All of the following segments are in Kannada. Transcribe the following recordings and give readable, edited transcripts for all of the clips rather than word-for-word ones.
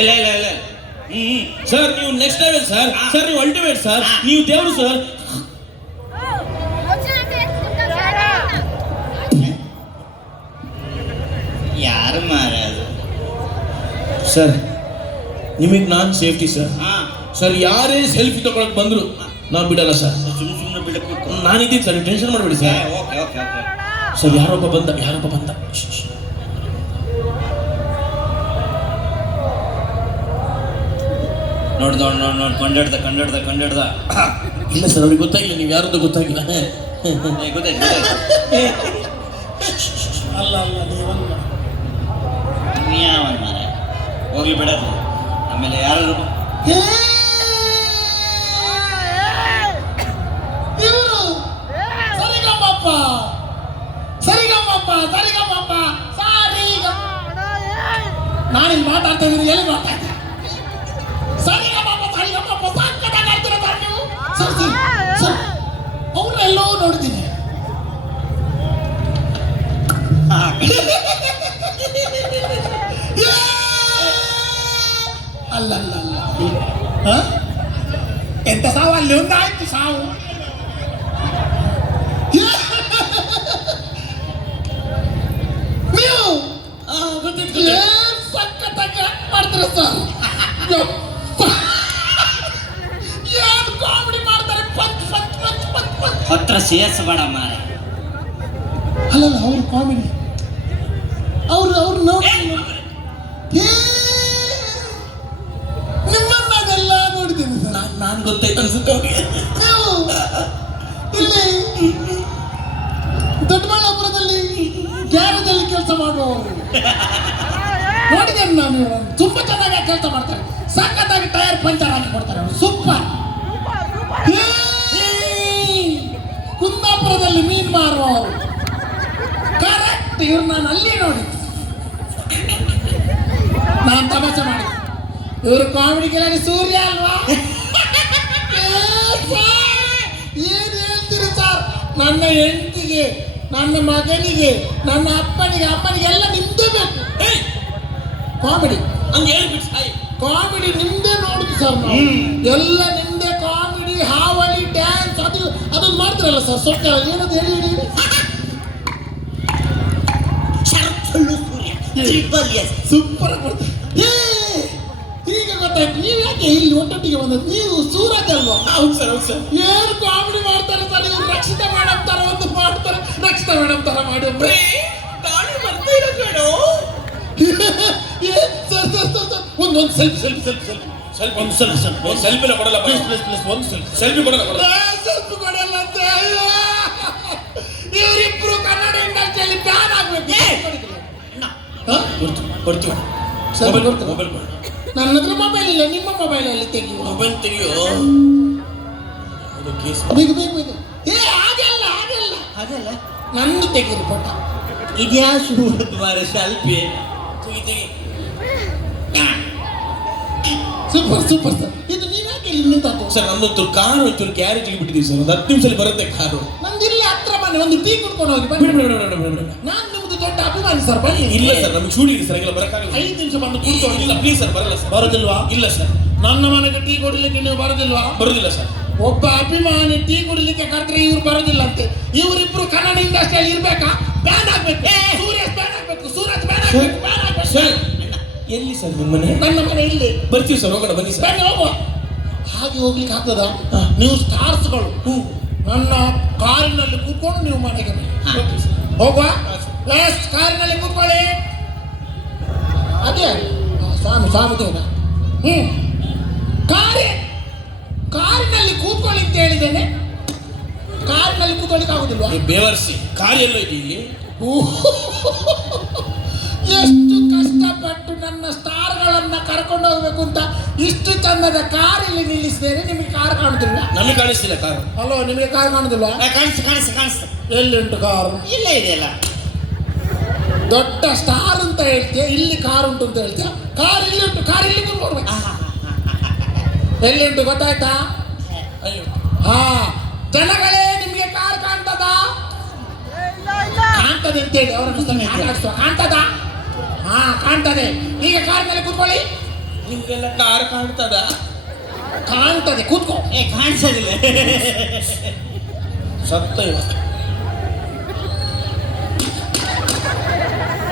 ಇಲ್ಲ ಇಲ್ಲ ಇಲ್ಲ ಸರ್ ನೀವು ನೆಕ್ಸ್ಟ್ ಲೆವೆಲ್ ಸರ್. ಸರ್ ನೀವು ಅಲ್ಟಿಮೇಟ್ ಸರ್. ನೀವು ದೇವರು ಸರ್. ಯಾರು ಮಾರ ಅದು ಸರ್ ನಿಮಗೆ ನಾನು ಸೇಫ್ಟಿ ಸರ್. ಹಾ ಸರ್ ಯಾರೇ ಸೆಲ್ಫಿ ತಗೊಳಕ್ ಬಂದ್ರು ನಾವು ಬಿಡಲ್ಲ ಸರ್. ಸುಮ್ಮನೆ ಬಿಡಬೇಕು. ನಾನಿದ್ದೀನಿ ಸರ್, ಟೆನ್ಷನ್ ಮಾಡಬೇಡಿ sir. Okay okay okay. Sir ಯಾರೊಬ್ಬ ಬಂದ. ನೋಡ್ದ ಕಂಡಿಡ್ದ ಇಲ್ಲ ಸರ್, ಅವ್ರಿಗೆ ಗೊತ್ತಾಗಿಲ್ಲ ನೀವು ಯಾರದ್ದು ಗೊತ್ತಾಗಿಲ್ಲ. ಗೊತ್ತಾಯ್ತು. ಅಲ್ಲ ನೀವಲ್ಲ. ಯಾವನ್ ಮಾರ ಹೋಗ್ಲಿ ಬಿಡೋದು. ಆಮೇಲೆ ಯಾರು ಇವರು ಸರಿಗಮ್ಮಪ್ಪ ನಾನಿಲ್ಲಿ ಮಾತಾಡ್ತಾ ಇದ್ದೀನಿ, ಎಲ್ಲಿ ಮಾತಾಡ್ತಾ ಸರಿಗಮ್ಮಪ್ಪ ಸಾಕತ್ತಾಗಿ ಆಡ್ತೀರ ನೀವು. ಸರ್ ಅವ್ರನ್ನೆಲ್ಲೋ ನೋಡ್ತೀನಿ. ಅಲ್ಲ ಎಂತ ಸಾವು, ಅಲ್ಲಿ ಒಂದಾಯ್ತು ಸಾವು. ನೀವು ಸಖತ್ತಾಗಿ ಮಾಡ್ತೀರ ಸರ್. ಏನು ಕಾಮಿಡಿ ಮಾಡ್ತಾರೆ. ಹತ್ರ ಸೇರಿಸಬೇಡ ಮಾರ. ಅಲ್ಲ ಅವ್ರು ಕಾಮಿಡಿ ಅವ್ರು ನೋಡಿ ನಿಮ್ಮನ್ನೆಲ್ಲ ನೋಡಿದ್ದೀನಿ ಸರ್. ನಾನು ಗೊತ್ತಾಯ್ತು ಅನ್ಸುತ್ತೆ ಅವ್ರಿಗೆ. ನೀವು ಇಲ್ಲಿ ದೊಡ್ಡಬಳ್ಳಾಪುರದಲ್ಲಿ ಗ್ಯಾರೇಜಲ್ಲಿ ಕೆಲಸ ಮಾಡುವವರು ನೋಡಿದ್ದೇನೆ ನಾನು. ತುಂಬಾ ಚೆನ್ನಾಗಿ ಕೆಲಸ ಮಾಡ್ತಾರೆ. ಸಖತ್ತಾಗಿ ಟೈರ್ ಪಂಚರ್ ಹಾಕಿ ಕೊಡ್ತಾರೆ ಅವರು. ಸೂಪರ್. ಕುಂದಾಪುರದಲ್ಲಿ ಮೀನು ಮಾರುವವರು ಕರೆಕ್ಟ್. ಇವ್ರು ನಾನು ಅಲ್ಲಿ ನೋಡಿ ನಾನು ತಮಾಷೆ ಮಾಡಿ. ಇವರು ಕಾಮಿಡಿ ಗೆಳಗೆ ಸೂರ್ಯ ಅಲ್ವಾ? ಏನು ಹೇಳ್ತೀರಿ ಸರ್? ನನ್ನ ಹೆಂಡತಿಗೆ, ನನ್ನ ಮಗನಿಗೆ, ನನ್ನ ಅಪ್ಪನಿಗೆ, ಅಮ್ಮನಿಗೆ ಎಲ್ಲ ನಿಮ್ದೇ ಬೇಕು. ಕಾಮಿಡಿ ಹಂಗೆ ಹೇಳ್ಬಿಟ್ಟು ಸಾಯಿ. ಕಾಮಿಡಿ ನಿಮ್ದೇ ನೋಡುದು ಸರ್. ನಾವು ಎಲ್ಲ ನಿಮ್ದೇ ಕಾಮಿಡಿ, ಹಾವಳಿ, ಡ್ಯಾನ್ಸ್ ಅದನ್ನು ಮಾಡ್ತಾರಲ್ಲ ಸರ್. ಸ್ವಲ್ಪ ಏನದು ಹೇಳಿ. ಸೂಪರ್ ಕೊಡ್ತಾರೆ. ಈಗ ಗೊತ್ತಾಯ್ತು ನೀವು ಯಾಕೆ ಇಲ್ಲಿ ಒಟ್ಟೊಟ್ಟಿಗೆ ಬಂದದ್ದು. ನೀವು ಸೂರಜ್ ಅಲ್ವಾ? ಹೌದು ಸರ್, ಹೌದು ಸರ್. ಏನು ಕಾಮಿಡಿ ಮಾಡ್ತಾರೆ ಸರ್. ಇವ್ರು ರಕ್ಷಿತಾ ಮೇಡಮ್ ತರ ಒಂದು ಮಾಡ್ತಾರೆ. ರಕ್ಷಿತಾ ಮೇಡಮ್ ತರ ಮಾಡಿ ಒಂದು ಸೆಲ್ಫಿ ಸೆಲ್ಫಿನ ಕೊಡಲ್ಲ. ಒಂದು ಸೆಲ್ಫಿ ಕೊಡಲ್ಲ. ಸೆಲ್ಫಿ ಕೊಡಲ್ಲ ಅಂತ. ಇವರಿಬ್ರು ಕನ್ನಡ ಇಂಡಸ್ಟ್ರಿಯಲ್ಲಿ ಬ್ಯಾನ್ ಆಗ್ಬೇಕು. ಕೊಡ್ತೀವಿ. ಮೊಬೈಲ್ ನನ್ನ ಹತ್ರ ಮೊಬೈಲ್ ಇಲ್ಲ. ನಿಮ್ಮ ಮೊಬೈಲಲ್ಲಿ ತೆಗಿಯುವ. ಮೊಬೈಲ್ ತೆಗಿಯೋ. ಬೇಗ. ಹಾಗಲ್ಲ ನಂದು ತೆಗೀರಿ ಫೋಟೋ. ಇದ್ಯಾ ಸೂರತ್ ಮಾರ ಸೆಲ್ಫಿ. Super sir. ಇದು ನೀವ್ಯಾಕೆ ಇಲ್ಲಿ ನಿಂತದ್ದು ಸರ್? ನಮ್ಮೊಂದು ಕಾರು ಒಂಚೂರು ಗ್ಯಾರೇಜ್ಗೆ ಬಿಟ್ಟಿದ್ದೀವಿ ಸರ್. ಒಂದು 10 ನಿಮಿಷದಲ್ಲಿ ಬರುತ್ತೆ ಕಾರು. ನಂದು ಇಲ್ಲಿ ಹತ್ರ ಬನ್ನಿ, ಒಂದು ಟೀ ಕುಡ್ಕೊಂಡು ಹೋಗಿ ಬನ್ನಿ. ನಾನು ನಿಮ್ದು ದೊಡ್ಡ ಅಭಿಮಾನಿ ಸರ್. ಬನ್ನಿ. ಇಲ್ಲ ಸರ್, ನಮ್ಗೆ ಶೂಟ್ ಇದೆ ಸರ್. ಇಲ್ಲ ಬರಕ್ಕಾಗಲ್ಲ. 5 ನಿಮಿಷ ಬಂದು ಕೂತ್ಕೊಂಡು. ಇಲ್ಲ ಪ್ಲೀಸ್ ಸರ್, ಬರಲ್ಲ ಸರ್. ಬರೋದಿಲ್ವಾ? ಇಲ್ಲ ಸರ್, ನನ್ನ ಮನೆಗೆ ಟೀ ಕೊಡ್ಲಿಕ್ಕೆ ನೀವು ಬರೋದಿಲ್ವಾ? ಬರೋದಿಲ್ಲ ಸರ್. ಒಬ್ಬ ಅಭಿಮಾನಿ ಟೀ ಕುಡಿಲಿಕ್ಕೆ ಕರೆದ್ರೆ ಇವ್ರು ಬರೋದಿಲ್ಲ ಅಂತೆ. ಇವರಿಬ್ರು ಕನ್ನಡ ಇಂಡಸ್ಟ್ರಿಯಲ್ಲಿ ಇರ್ಬೇಕಾ? ಬ್ಯಾನ್ ಆಗ್ಬೇಕು. ಸೂರಜ್ ಬ್ಯಾನ್ ಆಗ್ಬೇಕು. ಸರ್ ಎಲ್ಲಿ ಸರ್ ನಿಮ್ಮ ಮನೆ? ನನ್ನ ಮನೆ ಇಲ್ಲಿ. ಬರ್ತೀವಿ ಸರ್, ಹೋಗೋಣ ಬನ್ನಿ ಸರ್. ಬನ್ನಿ ಹೋಗುವ. ಹಾಗೆ ಹೋಗ್ಲಿಕ್ಕೆ ಆಗ್ತದ? ನೀವು ಸ್ಟಾರ್ಸ್ಗಳು ನನ್ನ ಕಾರಿನಲ್ಲಿ ಕೂತ್ಕೊಂಡು ನೀವು ಮನೆಗೆ ಹೋಗುವ. ಕಾರಿನಲ್ಲಿ ಕೂತ್ಕೊಳ್ಳಿ. ಅದೇ ಸ್ವಾಮಿ ದೇವನ ಕಾರಿನಲ್ಲಿ ಕೂತ್ಕೊಳ್ಳಿ ಅಂತ ಹೇಳಿದ್ದೇನೆ. ಕಾರಿನಲ್ಲಿ ಕೂತ್ಕೊಳ್ಳಿಕ್ಕೆ ಆಗುದಿಲ್ವಾ? ಬೇವರ್ಸಿ ಕಾರ್ ಎಲ್ಲೋ ಇದೆ ಇಲ್ಲಿ. ಎಷ್ಟು ಕಷ್ಟಪಟ್ಟು ನನ್ನ ಸ್ಟಾರ್ಗಳನ್ನ ಕರ್ಕೊಂಡು ಹೋಗ್ಬೇಕು ಅಂತ ಇಷ್ಟು ಚಂದದ ಕಾರ್ ಇಲ್ಲಿ ನಿಲ್ಲಿಸಿದ್ದೇನೆ. ನಿಮಗೆ ಕಾರ್ ಕಾಣುದಿಲ್ಲ? ನಮಗೆ ಕಾಣಿಸ್ತಿಲ್ಲ ಕಾರು. ಹಲೋ, ನಿಮಗೆ ಕಾರ್ ಕಾಣುದಿಲ್ವಾ? ಕಾಣಿಸ್ತ ಎಲ್ಲಿಂಟು ಕಾರು? ಇಲ್ಲೇ ಇದೆಯಲ್ಲ. ದೊಡ್ಡ ಸ್ಟಾರ್ ಅಂತ ಹೇಳ್ತೀಯ, ಇಲ್ಲಿ ಕಾರ್ ಉಂಟು ಅಂತ ಹೇಳ್ತೀಯ. ಕಾರ್ ಇಲ್ಲಿ ಉಂಟು. ಕಾರ್ ಇಲ್ಲಿ ನೋಡ್ಬೇಕು. ಎಲ್ಲಿ ಉಂಟು ಗೊತ್ತಾಯ್ತಾ? ಜನಗಳೇ, ನಿಮ್ಗೆ ಕಾರ್ ಕಾಣ್ತದ? ಕಾಣ್ತದ ಕಾಣ್ತದೆ ಅಂತೇಳಿ ಅವರನ್ನು ಸ್ವಲ್ಪ ಆಟ ಆಡಿಸುವ. ಕಾಣ್ತದ? ಹಾ ಕಾಣ್ತದೆ. ಈಗ ಕಾರ್ ಮೇಲೆ ಕೂತ್ಕೊಳ್ಳಿ. ನಿಮ್ಗೆಲ್ಲ ಕಾರ್ ಕಾಣ್ತದ? ಕಾಣ್ತದೆ, ಕೂತ್ಕೋ. ಕಾಣಿಸೋದಿಲ್ಲ. ಸತ್ತ ಇವ.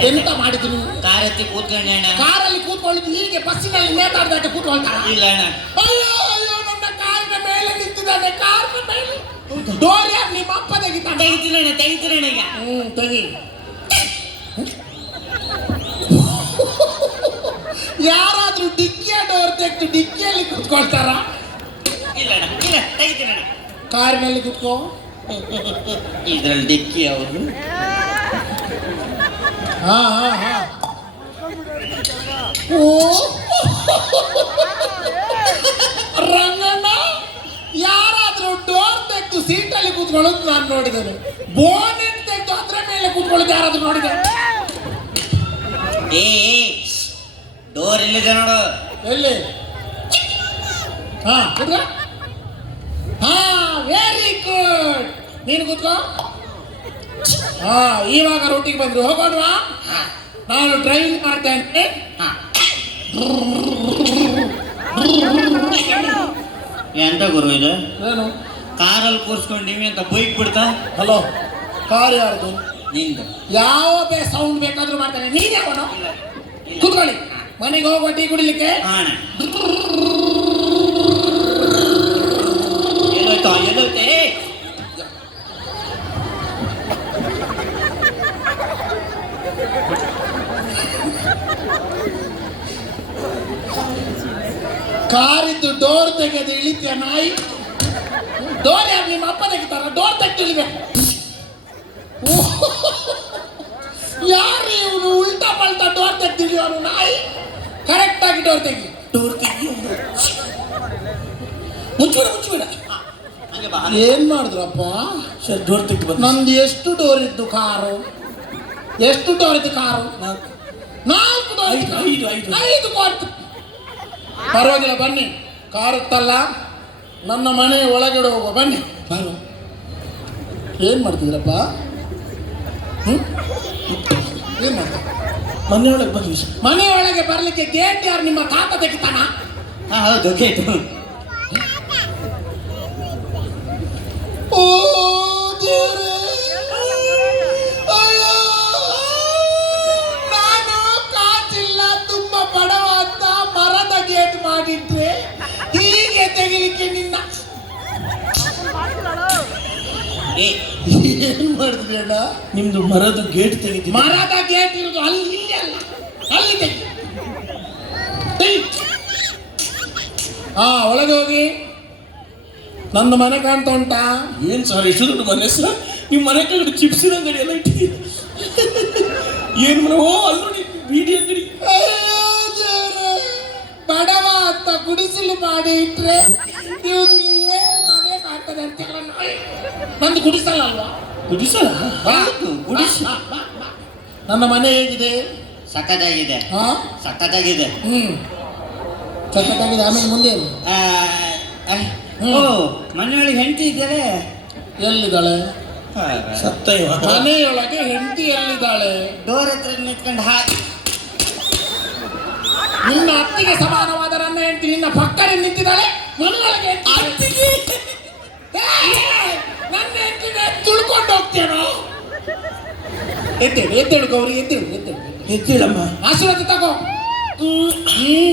ಎಂತ ಮಾಡಿದ್ರು ನೀವು? ಕಾರ್ ಎತ್ತಿ ಕೂತ್ಕೊಂಡೆ ಅಣ್ಣ. ಕಾರಲ್ಲಿ ಕೂತ್ಕೊಳ್ಳಿದ್ದು ಹೀಗೆ ಬಸ್ಸಿನಲ್ಲಿ ನೇತಾಡ್ದಾಗೆ ಕೂತ್ಕೊಳ್ತಾರ? ಇಲ್ಲ ಅಣ್ಣ. ಅಯ್ಯೋ ಅಯ್ಯೋ, ನನ್ನ ಕಾರಿನ ಮೇಲೆ ನಿಂತಿದ್ದಾನೆ. ಕಾರಿನ ಮೇಲೆ ಡೋರ್ ಯಾರು ನಿಮ್ಮ ಅಪ್ಪ ತೆಗಿತಾನೆ? ತೆಗಿತೀರಣ್ಣ ಈಗ. ತೆಗಿ. ಯಾರಾದ್ರೂ ಡಿಕ್ಕಿಯ ಡೋರ್ ತೆಗೆದು ಡಿಕ್ಕಿಯಲ್ಲಿ ಕೂತ್ಕೊಳ್ತಾರ? ಇಲ್ಲ ಅಣ್ಣ, ಇಲ್ಲ ತೆಗಿತೀರಣ್ಣ. ಕಾರಿನಲ್ಲಿ ಕೂತ್ಕೋ. ಇದ್ರಲ್ಲಿ ಡಿಕ್ಕಿ ಅವರು. ಹಾ ಹಾ ಹಾ. ಓ ರಂಗಣ್ಣ, ಯಾರಾದ್ರೂ ಡೋರ್ ತೆಗೆದು ಸೀಟಲ್ಲಿ ಕೂತ್ಕೊಳ್ಳೋದು ನಾನು ನೋಡಿದ್ದೇನೆ. ಬೋನೆಟ್ ತೆಗೆದು ಅದ್ರ ಮೇಲೆ ಕೂತ್ಕೊಳ್ಳೋದು ಯಾರಾದ್ರೂ ನೋಡಿದ್ದಾರೆ? ಏ ಡೋರ್ ಇಲ್ಲಿದೆ ನೋಡು. ಎಲ್ಲಿ? ಹಾ ಕೂತ್ಕೋ. ಹಾ ವೆರಿ ಗುಡ್. ನೀನು ಕೂತ್ಕೋ. ಹಾ ಇವಾಗ ರೂಟಿಗೆ ಬಂದ್ರು. ಹೋಗೋಣವಾ? ನಾನು ಡ್ರೈವಿಂಗ್ ಮಾಡ್ತೇನೆ. ಎಂತ ಗುರು ಇದು? ಏನು? ಕಾರಲ್ಲಿ ಕೂರ್ಸ್ಕೊಂಡಿವಿ ಅಂತ ಬೈಕ್ ಬಿಡ್ತಾ? ಹಲೋ, ಕಾರ್ ಯಾರ್ದು? ನಿಂದು. ಯಾವ ಸೌಂಡ್ ಬೇಕಾದ್ರೂ ಮಾಡ್ತಾನೆ. ನೀನ್ ಯಾವನು? ಕೂತ್ಕೊಳ್ಳಿ. ಮನೆಗೆ ಹೋಗುವ ಟೀ ಕುಡಿಲಿಕ್ಕೆ. ಅಣ್ಣ ಎಲ್ಲೋಯ್ತು ಎಲ್ಲೋಯ್ತೆ? ಕಾರಿದ್ದು ಡೋರ್ ತೆಗೆದು ಇಳಿತೀಯ ನಾಯಿ. ಡೋರ್ ಯಾರು ನಿಮ್ಮ ಅಪ್ಪ ತೆಗಿತಾರ? ಡೋರ್ ತೆಗೆದು ಇಳಿಬೇಕು. ಯಾರು ಇವನು? ಉಲ್ಟಾ ಪಲ್ಟಾ ಡೋರ್ ತೆಗ್ದಿಳಿಯೋನು ನಾಯಿ. ಕರೆಕ್ಟ್ ಆಗಿ ಡೋರ್ ತೆಗಿ. ಡೋರ್ ತೆಗಿ. ಮುಚ್ಚಿಬಿಡ ಮುಚ್ಚಿಬಿಡ. ಏನ್ ಮಾಡಿದ್ರಪ್ಪ? ಸರ್ ಡೋರ್ ತೆಗ್ದು ಬಂದ. ನಂದು ಎಷ್ಟು ಡೋರ್ ಇದ್ದು ಕಾರು? ಎಷ್ಟು ಡೋರ್ ಇದ್ದು ಕಾರು? 4 ಡೋರ್ ಇದ್ದು. 5 ಡೋರ್. ಪರವಾಗಿಲ್ಲ, ಬನ್ನಿ. ಕಾರು ಇತ್ತಲ್ಲ, ನನ್ನ ಮನೆ ಒಳಗಡೆ ಹೋಗುವ. ಬನ್ನಿ. ಬಾರು. ಏನ್ ಮಾಡ್ತಿದ್ರಪ್ಪ? ಏನ್ ಮಾಡ್ತಾರೆ? ಮನೆಯೊಳಗೆ ಬಂದ್ವಿ ಸರ್. ಮನೆಯೊಳಗೆ ಬರ್ಲಿಕ್ಕೆ ಗೇಟ್ ಯಾರು? ನಿಮ್ಮ ತಾತ ತೆಗಿತಾನ? ಹೌದು ಗೇಟ್. ಓ ದೇವ್ರೇ, ಅಯ್ಯೋ, ನಾನು ಕಾಚಿಲ್ಲ, ತುಂಬಾ ಬಡವ ಅಂತ ಮರದ ಗೇಟ್ ಮಾಡಿಟ್ರೆ ಹೀಗೆ ತೆಗಿಲಿಕ್ಕೆ ನಿನ್ನ ಏನ್ ಮಾಡಿದ್ರಿ ಅಣ್ಣ? ನಿಮ್ದು ಮರದ ಗೇಟ್ ತೆಗಿತೀವಿ. ಮರದ ಗೇಟ್ ಇರುದು ಅಲ್ಲಿ, ಇಲ್ಲಿ ಅಲ್ಲ, ಅಲ್ಲಿ ತೆಗಿ. ಹಾ ಒಳಗೆ ಹೋಗಿ. ನಂದು ಮನೆ ಕಾಣ್ತಾ ಉಂಟಾ? ಏನ್ ಸರ್ ಎಷ್ಟು ದೊಡ್ಡ ಮನೆ ಸರ್? ನಿಮ್ಮ ಮನೆ ಕೆಳಗಡೆ ಚಿಪ್ಸಿನ ಅಂಗಡಿ ಎಲ್ಲ ಇಟ್ಟಿದ್ದೀರ. ಏನ್ ಮನೆ? ಓ ಅಲ್ಲಿ ನೋಡಿ ಬೀಡಿ ಅಂಗಡಿ. ಅಯ್ಯೋ ದೇವ್ರೇ, ಬಡವ ಅಂತ ಗುಡಿಸಲು ಮಾಡಿ ಇಟ್ರೆ ಇವ್ನಿಗೆ ಏನ್ ಮನೆ ಕಾಣ್ತದೆ ಅಂತ ನಂದು ಗುಡಿಸಲ್ಲ ಅಲ್ವಾ? ಗುಡಿಸಲ? ಗುಡಿಸ. ನನ್ನ ಮನೆ ಹೇಗಿದೆ? ಸಖತ್ತಾಗಿದೆ. ಹಾ ಸಖತ್ತಾಗಿದೆ. ಸಖತ್ತಾಗಿದೆ. ಆಮೇಲೆ ಮುಂದೆ ಏನು? ಓ ಮನೆಯೊಳಗೆ ಹೆಂಡತಿ ಇದ್ದಾರೆ. ಎಲ್ಲಿದ್ದಾಳೆ? ಸತ್ತ ಇವ. ಮನೆಯೊಳಗೆ ಹೆಂಡತಿ ಎಲ್ಲಿದ್ದಾಳೆ? ಡೋರ್ ಹತ್ರ ನಿಂತ್ಕೊಂಡು ಹಾಕಿ. ನಿನ್ನ ಅತ್ತಿಗೆ ಸಮಾನವಾದ ನನ್ನ ಹೆಂಡತಿ ನಿನ್ನ ಪಕ್ಕನೆ ನಿಂತಿದ್ದಾಳೆ. ಮನೆಯೊಳಗೆ ಅತ್ತಿಗೆ ನನ್ನ ಹೆಂಡತಿನ ತುಳ್ಕೊಂಡು ಹೋಗ್ತೇನೋ? ಎದ್ದೇಳು ಎದ್ದೇಳು ಗೌರಿ, ಎದ್ದೇಳು ಎದ್ದೇಳು ಎತ್ತಿಲ್ಲಮ್ಮ. ಆಶೀರ್ವಾದ ತಗೋ.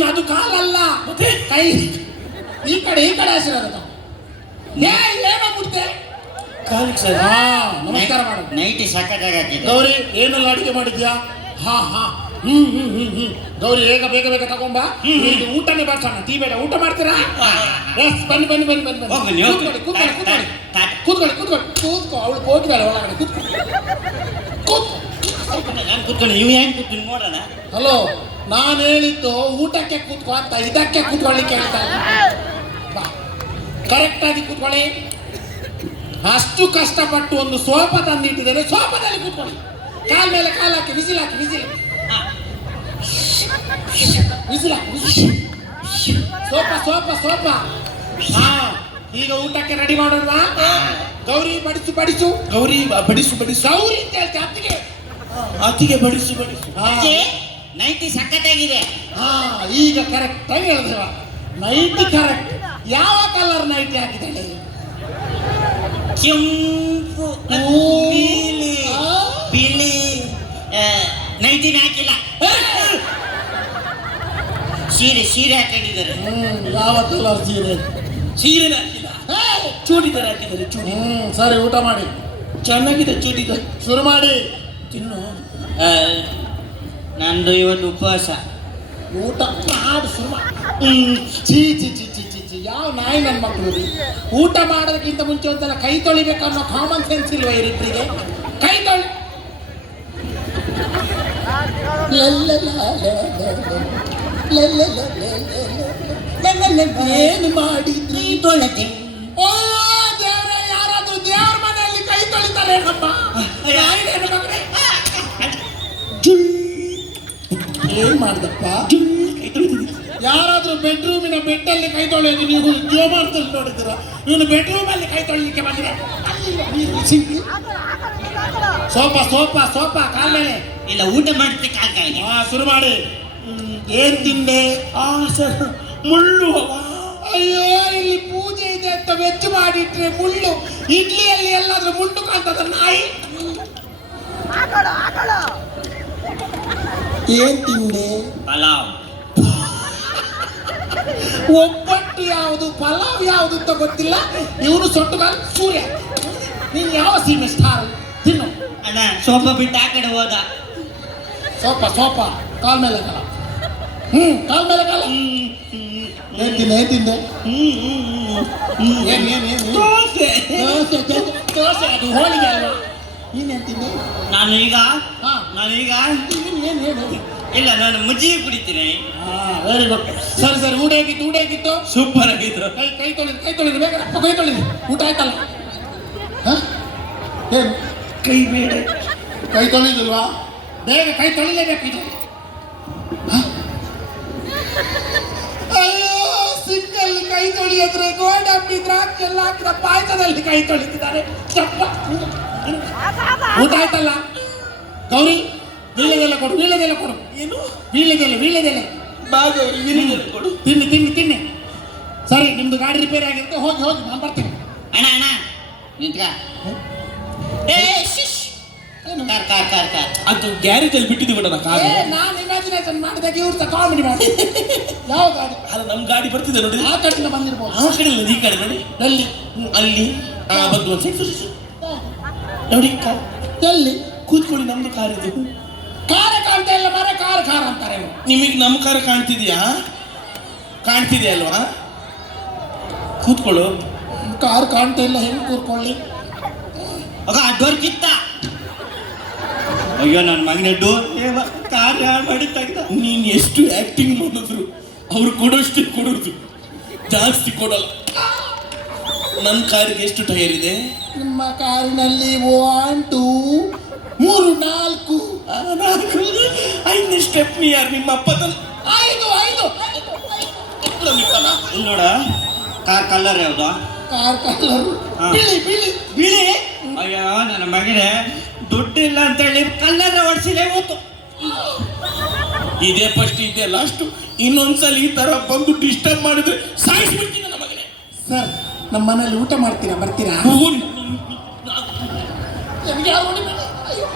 ಅದು ಕಾಲಲ್ಲ, ಮತ್ತೆ ಕೈ. ಈ ಕಡೆ ಆಶೀರ್ವಾದ ತಗೋ. ಏನೋ ಮುಟ್ತೆ ಕಾಲಿಗೆ ಸರ್. ಹಾ ನಮಸ್ಕಾರ ಮಾಡು. ನೈಟಿ ಸಖತ್ತಾಗಿ ಹಾಕಿದೆ. ಗೌರಿ ಏನೆಲ್ಲ ಅಡಿಗೆ ಮಾಡಿದ್ಯಾ? ಹಾ ಹಾ ಗೌರಿ ಬೇಗ ಬೇಗ ಬೇಗ ತಗೊಂಬ. ನಿಮಗೆ ಊಟನೇ ಬರ್ಸೋಣ. ಟೀ ಬೇಡ, ಊಟ ಮಾಡ್ತೀರಾ? ಎಸ್ ಬನ್ನಿ ಬನ್ನಿ ಬನ್ನಿ ಬನ್ನಿ ಹೋಗು ಬನ್ನಿ. ನೀವು. ಕೂತ್ಕೊಳ್ಳಿ ಕೂತ್ಕೊಳ್ಳಿ ಕೂತ್ಕೊಳ್ಳಿ ಕೂತ್ಕೊಳ್ಳಿ ಕೂತ್ಕೊಳ್ಳಿ ಕೂತ್ಕೋ. ಅವಳು ಹೋಗಿದ್ದಾಳೆ ಒಳಗಡೆ. ಕೂತ್ಕೊ ಕೂತ್ಕೊ. ನಾನು ಕೂತ್ಕೊಂಡು ನೀವು ಹೆಂಗೆ ಕೂತ್ಕೊಂಡು ನೋಡೋಣ. ಹಲೋ, ನಾನು ಹೇಳಿದ್ದು ಊಟಕ್ಕೆ ಕೂತ್ಕೋ ಅಂತ, ಇದಕ್ಕೆ ಕೂತ್ಕೊಳ್ಳಿಕ್ಕೆ ಹೇಳ್ತಾ ಇಲ್ಲ. ಬಾ ಕರೆಕ್ಟ್ ಆಗಿ ಕೂತ್ಕೊಳ್ಳಿ. ಅಷ್ಟು ಕಷ್ಟಪಟ್ಟು ಒಂದು ಸೋಫಾ ತಂದಿಟ್ಟಿದ್ದೇನೆ, ಸೋಫಾದಲ್ಲಿ ಕೂತ್ಕೊಳ್ಳಿ. ಕಾಲ ಮೇಲೆ ಕಾಲು ಹಾಕಿ ವಿಸಿಲ್ ಹಾಕಿ ವಿಸಿಲ್ ವಿಸಿಲ್ ಹಾಕಿ ವಿಸಿಲ್. Sofa sofa sofa. ಹಾ ಈಗ ಊಟಕ್ಕೆ ರೆಡಿ ಮಾಡೋಣ. ಗೌರಿ ಬಡಿಸು ಬಡಿಸು. ಗೌರಿ ಬಡಿಸು ಬಡಿಸು. ಗೌರಿ ಅಂತ ಹೇಳ್ತೆ ಅತ್ತಿಗೆ. ಅತಿಗೆ ಬಡಿಸು ಬಡಿಸು. ಅಜ್ಜಿ ನೈಟಿ ಸಖತ್ತಾಗಿದೆ. ಹಾ ಈಗ ಕರೆಕ್ಟ್ ಆಗಿ ಹೇಳಿದೆವ. Nightie correct. ಯಾವ ಕಲರ್ ನೈಟಿ ಹಾಕಿದ್ದಾಳೆ? ಕೆಂಪು ನೀಲಿ ಬಿಳಿ ನೈಟಿನ ಹಾಕಿಲ್ಲ. ಸೀರೆ ಹಾಕೊಂಡಿದ್ದಾರೆ. ಯಾವ ಕಲರ್ ಸೀರೆ? ಸೀರೆನ ಹಾಕಿಲ್ಲ, ಚೂಡಿದಾರ ಹಾಕಿದ್ದಾರೆ. ಚೂಡಿ ಸರಿ, ಊಟ ಮಾಡಿ. ಚೆನ್ನಾಗಿದೆ ಚೂಡಿದಾರ. ಶುರು ಮಾಡಿ. ತಿನ್ನು. ನಂದು ಇವತ್ತು ಉಪವಾಸ. ಊಟ ಮಾಡಿ ಶುರು ಮಾಡಿ. ಚೀ ಚಿ ಚಿ ಚಿ ಚಿ ಚಿ ಯಾವ ನಾಯಿ ನನ್ನ ಮಕ್ಕಳು. ಊಟ ಮಾಡೋದಕ್ಕಿಂತ ಮುಂಚೆ ಒಂದ್ಸಲ ಕೈ ತೊಳಿಬೇಕನ್ನೋ ಕಾಮನ್ ಸೆನ್ಸ್ ಇಲ್ವಾ ಇವರಿಬ್ಬರಿಗೆ? ಕೈ ತೊಳಿ. ಏನು ಮಾಡಿದ್ರಿ? ತೊಳೆದೆ. ಓ ದೇವ್ರೆ, ಯಾರಾದ್ರೂ ದೇವ್ರ ಮನೆಯಲ್ಲಿ ಕೈ ತೊಳಿತಾರೆ ನಮ್ಮ ಮಗನೇ. ಏನ್ ಮಾಡ್ದಪ್ಪ? ಯಾರಾದ್ರೂ ಬೆಡ್ರೂಮಿನ ಬೆಡ್ಡಲ್ಲಿ ಕೈ ತೊಳೆಯೋದು ನೀವು ಜೋಮಾರ್ದಲ್ಲಿ ನೋಡಿದ್ದೀರ? ಇವನು ಬೆಡ್ರೂಮ್ ಅಲ್ಲಿ ಕೈ ತೊಳಿಲಿಕ್ಕೆ ಬಂದಿದೆ. ಸೋಪ ಕಾಲ ಮೇಲೆ. ಇಲ್ಲ, ಊಟ ಮಾಡ್ತೆ ಕಾಲ್ಕಾಯಿಗೆ. ಶುರು ಮಾಡಿ. ಏನ್ ತಿಂದೆ? ಸರ್, ಮುಳ್ಳು. ಅಯ್ಯೋ, ಇಲ್ಲಿ ಪೂಜೆ ಇದೆ ಅಂತ ವೆಜ್ ಮಾಡಿಟ್ರೆ ಮುಳ್ಳು. ಇಡ್ಲಿಯಲ್ಲಿ ಎಲ್ಲಾದ್ರೂ ಮುಳ್ಳು ಕಾಣ್ತದ ನಾಯಿ? ಏನ್ ತಿಂದೆ? ಪಲಾವ್. ಒಬ್ಬಟ್ಟು ಯಾವುದು ಪಲಾವ್ ಯಾವುದು ಅಂತ ಗೊತ್ತಿಲ್ಲ. ಇವನು ಸೊಟ್ಟುಗಾಲ ಸೂರ್ಯ. ನೀನು ಯಾವ ಸೀಮೆ ಸ್ಟಾರ್? ತಿನ್ನು. ಅಣ್ಣ ಸೋಪ ಬಿಟ್ಟು ಆ ಕಡೆ ಹೋದ. ಸೋಪ ಕಾಲ್ ಮೇಲೆ ಕಾಲ. ಕಾಲ್ ಮೇಲೆ ಕಾಲ. ಏನ್ ತಿಂದೆ? ದೋಸೆ. ದೋಸೆ ಅದು ಹೋಳಿಗೆ ಅಲ್ವಾ? ನೀನೇನ್ ತಿಂದೆ? ನಾನೀಗ ಏನು? ಇಲ್ಲ, ನಾನು ಮಜ್ಜಿಗೆ ಕುಡಿತೀನಿ. Very good. ಸರಿ, ಊಟ ಹೇಗಿತ್ತು? ಸೂಪರ್ ಆಗಿತ್ತು. ಕೈ ತೊಳಿದು ಬೇಗ ಕೈ ತೊಳಿದು. ಊಟ ಆಯ್ತಲ್ಲ? ಏನು ಕೈ ಬೇಡ. ಕೈ ತೊಳಿದಿಲ್ವಾ? ಬೇಗ ಕೈ ತೊಳಿಲೇಬೇಕು ಇದು. ಅಯ್ಯೋ, ಸಿಂಗಲ್ ಕೈ ತೊಳಿಯೋದ್ರೆ ಗೋಡಂಬಿ ದ್ರಾಕ್ಷಿ ಎಲ್ಲ ಹಾಕಿದ ಪಾಯಸದಲ್ಲಿ ಕೈ ತೊಳಿತಿದ್ದಾರೆ. ಚಪ್ಪ. ಊಟ ಆಯ್ತಲ್ಲ? ಗೌರಿ, ವೀಳ್ಯದೆಲೆ ಕೊಡು. ಏನು? ವೀಳ್ಯದೆಲೆ ಬಾಗವ್ರಿ ವಿನಿಗರ್ ಕೊಡು. ತಿನ್ನಿ. ಸರಿ, ನಿಮ್ದು ಗಾಡಿ ರಿಪೇರಿ ಆಗಿರುತ್ತೆ. ಹೋಗಿ ನಾನು ಬರ್ತೀನಿ. ಅಣ್ಣ ನಿಂತ್ಕ. ಕಾರ್. ಅದು ಗ್ಯಾರೇಜ್ ಅಲ್ಲಿ ಬಿಟ್ಟಿದ್ದೀವಿ ಅಣ್ಣ ಕಾರು. ನಾನು ಇಮ್ಯಾಜಿನೇಷನ್ ಮಾಡಿದಾಗ ಇವ್ರ ಕಾಮಿಡಿ ಮಾಡಿ. ಯಾವ ಗಾಡಿ? ಅಲ್ಲ, ನಮ್ ಗಾಡಿ ಬರ್ತಿದೆ ನೋಡಿ. ಆ ಕಟ್ಟಿನ ಬಂದಿರ್ಬೋದು. ಆ ಕಡೆ ಇಲ್ಲ, ಈ ಕಡೆ ನೋಡಿ. ಎಲ್ಲಿ? ಅಲ್ಲಿ ಬಂದು ಒಂದು ಸೈಡ್ ನೋಡಿ. ಎಲ್ಲಿ? ಕೂತ್ಕೊಳ್ಳಿ, ನಮ್ದು ಕಾರ್ ಇದು. ಕಾರ ಕಾಣ್ತಾ ಇಲ್ಲ ಮರ. ಕಾರ್ ಅಂತಾರೆ. ನಿಮಗೆ ನಮ್ಮ ಕಾರ್ ಕಾಣ್ತಿದ್ಯಾ ಅಲ್ವಾ? ಕೂತ್ಕೊಳ್ಳು. ಕಾರ್ ಕಾಣ್ತಾ ಇಲ್ಲ, ಹೆಂಗ್ ಕೂತ್ಕೊಳ್ಳಿ? ಡೋರ್ ಕಿತ್ತ. ಅಯ್ಯೋ, ನನ್ನ ಮಗನ ಡೋರ್ ಕಾರ್ ಮಾಡಿ ತೆಗ್ದ. ನೀನ್ ಎಷ್ಟು ಆಕ್ಟಿಂಗ್ ಮಾಡಿದ್ರು ಅವ್ರು ಕೊಡೋಷ್ಟು ಕೊಡೋದು, ಜಾಸ್ತಿ ಕೊಡಲ್ಲ. ನನ್ನ ಕಾರಿಗೆ ಎಷ್ಟು ಟೈರ್ ಇದೆ? ನಿಮ್ಮ ಕಾರಿನಲ್ಲಿ 1 2 3 4 5 ಸ್ಟೆಪ್ನಿ. ಯಾರು ನಿಮ್ಮ ಅಪ್ಪ? 5 ಇಲ್ಲಿ ನೋಡ, ಕಾರ್ ಕಲರ್ ಯಾವ್ದು? ಕಾರ್ ಕಲರ್ ಬಿಳಿ. ಅಯ್ಯೋ, ನನ್ನ ಮಗನೇ ದುಡ್ಡಿಲ್ಲ ಅಂತೇಳಿ ಕಲ್ಲರ್ ಹೊಡ್ಸಿದೆ ಹೋತು. ಇದೇ ಫಸ್ಟ್, ಇದೇ ಲಾಸ್ಟ್. ಇನ್ನೊಂದ್ಸಲ ಈ ತರ ಬಂದು ಡಿಸ್ಟರ್ಬ್ ಮಾಡಿದ್ರೆ ಸಾಯಿಸ್ಬಿಡ್ತೀನಿ ನನ್ನ ಮಗನೇ. ಸರ್, ನಮ್ಮ ಮನೇಲಿ ಊಟ ಮಾಡ್ತೀರಾ? ಬರ್ತೀರಾ? ಹ್ಞೂ. ನನಗೆ ಯಾರು ಹೊಡಿಬೇಡಿ. ಅಯ್ಯೋ.